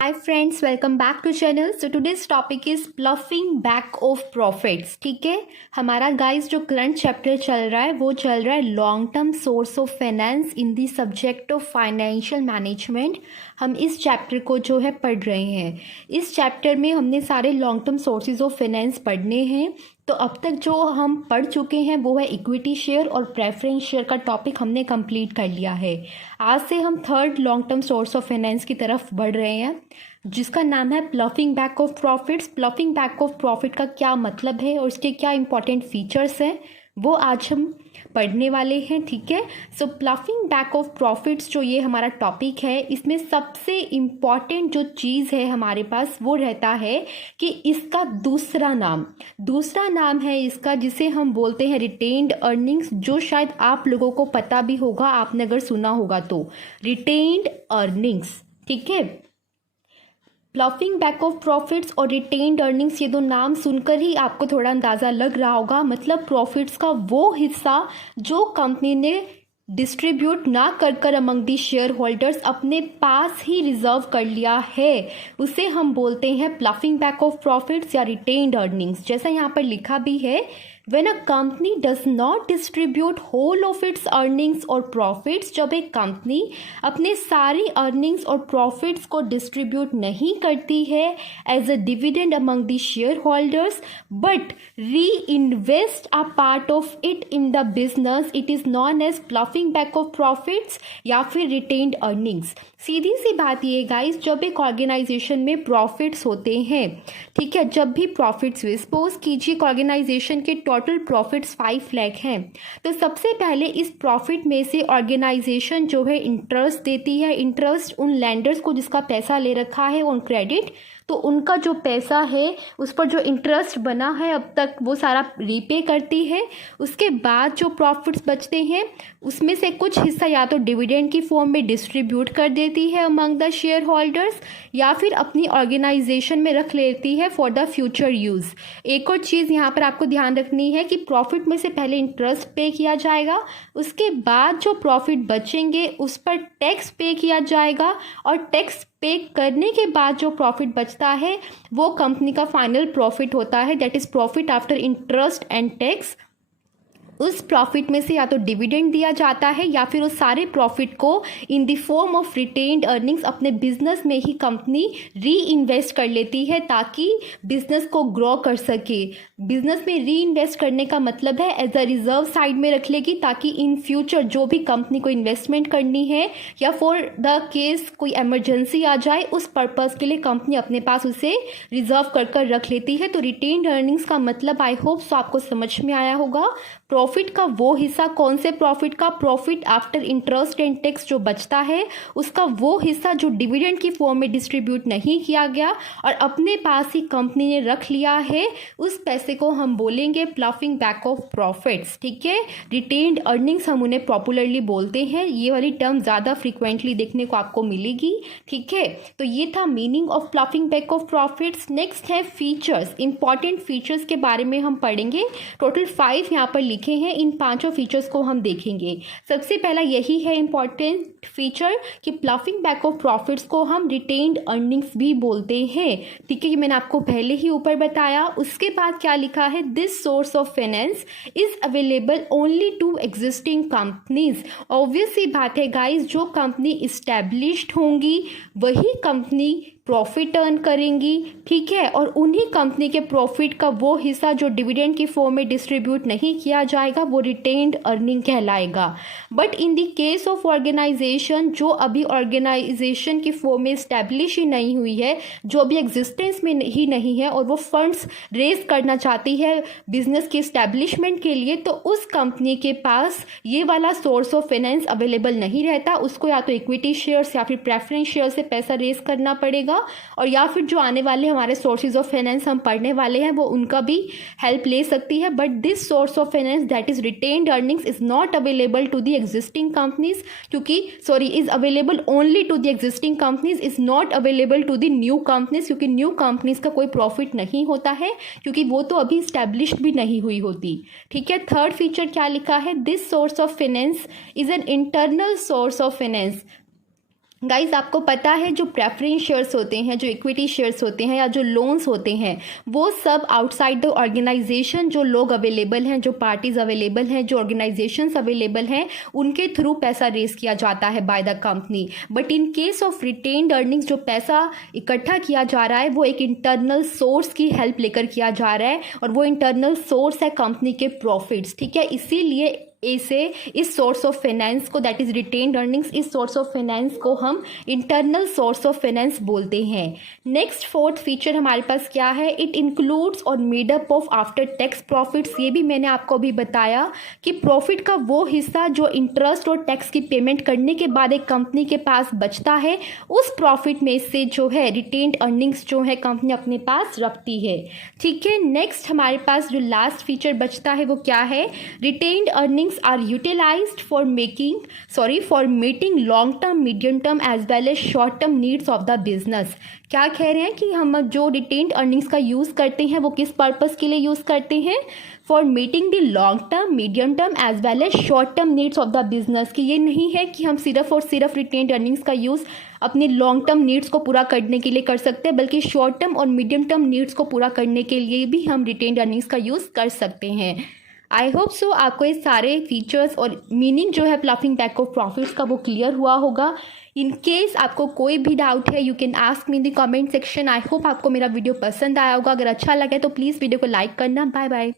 Hi friends, welcome back to channel. So today's topic is bluffing back of profits. ठीक है, हमारा guys जो current chapter चल रहा है वो चल रहा है long term source of finance in the subject of financial management. हम इस चैप्टर को जो है पढ़ रहे हैं। इस चैप्टर में हमने सारे long term sources of finance पढ़ने हैं। तो अब तक जो हम पढ़ चुके हैं वो है इक्विटी शेयर और प्रेफरेंस शेयर का टॉपिक हमने कंप्लीट कर लिया है। आज से हम third long term source of finance की तरफ बढ़ रहे हैं जिसका नाम है bluffing back of profits. Bluffing back of profit का क्या मतलब है और उसके क्या इंपॉर्टेंट फीचर्स हैं वो आज हम पढ़ने वाले हैं। ठीक है, सो ब्लफिंग बैक ऑफ प्रॉफिट्स जो ये हमारा टॉपिक है इसमें सबसे इम्पॉर्टेंट जो चीज़ है हमारे पास वो रहता है कि इसका दूसरा नाम है इसका जिसे हम बोलते हैं रिटेन्ड अर्निंग्स, जो शायद आप लोगों को पता भी होगा, आपने अगर सुना होगा तो रिटेन्ड अर्निंग्स। ठीक है, ब्लफिंग बैक ऑफ प्रॉफिट्स और रिटेन्ड अर्निंग्स, ये दो नाम सुनकर ही आपको थोड़ा अंदाज़ा लग रहा होगा। मतलब प्रॉफिट्स का वो हिस्सा जो कंपनी ने डिस्ट्रीब्यूट ना कर अमंग दी शेयर होल्डर्स अपने पास ही रिजर्व कर लिया है, उसे हम बोलते हैं ब्लफिंग बैक ऑफ प्रॉफिट्स या रिटेन्ड अर्निंग्स। जैसा यहाँ पर लिखा भी है, when a company does not distribute whole of its earnings or profits, जब एक कंपनी अपने सारी अर्निंग्स और प्रॉफिट्स को डिस्ट्रीब्यूट नहीं करती है as a dividend among the shareholders but reinvest a part of it in the business, it is known as ploughing back of profits या फिर रिटेन्ड अर्निंग्स। सीधी सी बात ये गाइस, जब एक ऑर्गेनाइजेशन में प्रॉफिट्स होते हैं, ठीक है, जब भी प्रॉफिट्स हुए, सपोज कीजिए ऑर्गेनाइजेशन के टोटल प्रॉफिट्स 5 लाख हैं, तो सबसे पहले इस प्रॉफिट में से ऑर्गेनाइजेशन जो है इंटरेस्ट देती है। इंटरेस्ट उन लैंडर्स को जिसका पैसा ले रखा है ऑन क्रेडिट, तो उनका जो पैसा है उस पर जो इंटरेस्ट बना है अब तक वो सारा रीपे करती है। उसके बाद जो प्रॉफिट्स बचते हैं उसमें से कुछ हिस्सा या तो डिविडेंड की फॉर्म में डिस्ट्रीब्यूट कर देती है अमंग द शेयर होल्डर्स या फिर अपनी ऑर्गेनाइजेशन में रख लेती है फॉर द फ्यूचर यूज़। एक और चीज़ यहाँ पर आपको ध्यान रखनी है कि प्रॉफिट में से पहले इंटरेस्ट पे किया जाएगा, उसके बाद जो प्रॉफिट बचेंगे उस पर टैक्स पे किया जाएगा और टैक्स पे करने के बाद जो प्रॉफिट बचता है वो कंपनी का फाइनल प्रॉफिट होता है, that is profit after interest and tax. उस प्रॉफिट में से या तो डिविडेंड दिया जाता है या फिर उस सारे प्रॉफिट को in the form of retained earnings अपने बिजनेस में ही कंपनी री इन्वेस्ट कर लेती है ताकि बिजनेस को ग्रो कर सके। बिजनेस में री इन्वेस्ट करने का मतलब है एज अ रिजर्व साइड में रख लेगी ताकि इन फ्यूचर जो भी कंपनी को इन्वेस्टमेंट करनी है या फॉर द केस कोई इमरजेंसी आ जाए उस पर्पज़ के लिए कंपनी अपने पास उसे रिजर्व कर रख लेती है। तो रिटेन्ड अर्निंग्स का मतलब आई होप सो आपको समझ में आया होगा। प्रॉफिट का वो हिस्सा, कौन से प्रॉफिट का? Profit after interest and tax जो बचता है उसका वो हिस्सा जो डिविडेंड की फॉर्म में डिस्ट्रीब्यूट नहीं किया गया और अपने पास ही कंपनी ने रख लिया है, उस पैसे को हम बोलेंगे ब्लफिंग बैक ऑफ प्रॉफिट्स। ठीक है, रिटेन्ड अर्निंग्स हम उन्हें पॉपुलरली बोलते हैं। ये वाली टर्म ज़्यादा फ्रिक्वेंटली देखने को आपको मिलेगी। ठीक है, तो ये था meaning of bluffing back of profits. Next है फीचर्स। इंपॉर्टेंट फीचर्स के बारे में हम पढ़ेंगे। टोटल 5 यहाँ पर लिखे हैं, इन 5 फीचर्स को हम देखेंगे। सबसे पहला यही है इंपॉर्टेंट फीचर कि ब्लफिंग बैक ऑफ प्रॉफिट्स को हम रिटेन्ड अर्निंग्स भी बोलते हैं। ठीक है, ये मैंने आपको पहले ही ऊपर बताया। उसके बाद क्या लिखा है, this source of finance is available only to existing companies. Obvious सी बात है गाइस, जो कंपनी इस्टेब्लिश्ड होंगी वही कंपनी प्रॉफिट अर्न करेंगी। ठीक है, और उन्हीं कंपनी के प्रॉफिट का वो हिस्सा जो डिविडेंड की फॉर्म में डिस्ट्रीब्यूट नहीं किया जाएगा वो रिटेन्ड अर्निंग कहलाएगा। But in the case of organisation जो अभी ऑर्गेनाइजेशन की फॉर्म में इस्टेब्लिश ही नहीं हुई है, जो अभी एग्जिस्टेंस में ही नहीं है और वो फंड्स रेज करना चाहती है बिजनेस के इस्टेब्लिशमेंट के लिए, तो उस कंपनी के पास ये वाला सोर्स ऑफ फाइनेंस अवेलेबल नहीं रहता। उसको या तो इक्विटी शेयर्स या फिर प्रेफरेंस शेयर से पैसा रेज करना पड़ेगा और या फिर जो आने वाले हमारे सोर्सेज ऑफ फाइनेंस हम पढ़ने वाले हैं वो उनका भी हेल्प ले सकती है। But this source of finance that is retained earnings is not available to the existing companies, क्योंकि is available only to the existing companies, is not available to the new companies, क्योंकि new companies का कोई profit नहीं होता है क्योंकि वो तो अभी स्टैब्लिश्ड भी नहीं हुई होती। ठीक है, थर्ड फीचर क्या लिखा है, this source of finance is an internal source of finance. Guys आपको पता है जो प्रेफरेंस शेयर्स होते हैं, जो इक्विटी शेयर्स होते हैं या जो लोन्स होते हैं, वो सब आउटसाइड द ऑर्गेनाइजेशन जो लोग अवेलेबल हैं, जो पार्टीज अवेलेबल हैं, जो ऑर्गेनाइजेशंस अवेलेबल हैं, उनके थ्रू पैसा रेज किया जाता है by the company. But in case of retained earnings जो पैसा इकट्ठा किया जा रहा है वो एक इंटरनल सोर्स की हेल्प लेकर किया जा रहा है, और वो इंटरनल सोर्स है कंपनी के प्रॉफिट्स। ठीक है, इसीलिए इसे इस सोर्स ऑफ फाइनेंस को, दैट इज रिटेन्ड अर्निंग्स, इस सोर्स ऑफ फाइनेंस को हम इंटरनल सोर्स ऑफ फाइनेंस बोलते हैं। नेक्स्ट फोर्थ फीचर हमारे पास क्या है, इट इंक्लूड्स और made up of after tax profits. ये भी मैंने आपको अभी बताया कि प्रॉफिट का वो हिस्सा जो इंटरेस्ट और टैक्स की पेमेंट करने के बाद एक कंपनी के पास बचता है, उस प्रॉफिट में से जो है रिटेन्ड अर्निंग्स जो है कंपनी अपने पास रखती है। ठीक है, नेक्स्ट हमारे पास जो लास्ट फीचर बचता है वो क्या है, retained earnings are utilized for meeting long term, medium term as well as short term needs of the business। क्या कह रहे हैं कि हम जो रिटेन्ड अर्निंग्स का यूज़ करते हैं वो किस पर्पस के लिए यूज़ करते हैं, for meeting the long term, medium term as well as short term needs of the business. कि ये नहीं है कि हम सिर्फ और सिर्फ रिटेन्ड अर्निंग्स का यूज़ अपने लॉन्ग टर्म नीड्स को पूरा करने के लिए कर सकते हैं, बल्कि शॉर्ट टर्म और मीडियम टर्म नीड्स को पूरा करने के लिए भी हम रिटेन्ड अर्निंग्स का यूज़ कर सकते हैं। आई होप सो आपको ये सारे फीचर्स और मीनिंग जो है प्लफिंग बैक ऑफ प्रॉफिट्स का वो क्लियर हुआ होगा। इन केस आपको कोई भी डाउट है, you can ask me in the comment section. I hope आपको मेरा वीडियो पसंद आया होगा। अगर अच्छा लगे तो प्लीज़ वीडियो को लाइक करना। Bye bye.